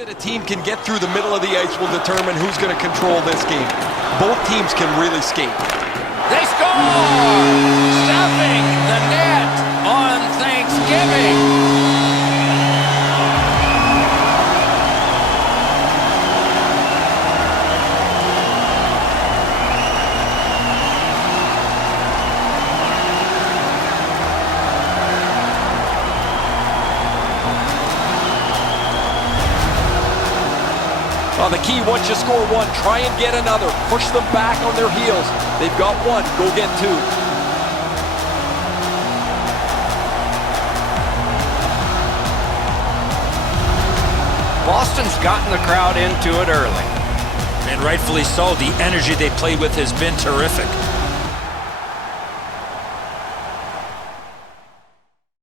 That a team can get through the middle of the ice will determine who's going to control this game. Both teams can really skate. They score! Stuffing the net on Thanksgiving. Well, the key, once you score one, try and get another. Push them back on their heels. They've got one, go get two. Boston's gotten the crowd into it early. And rightfully so. The energy they play with has been terrific.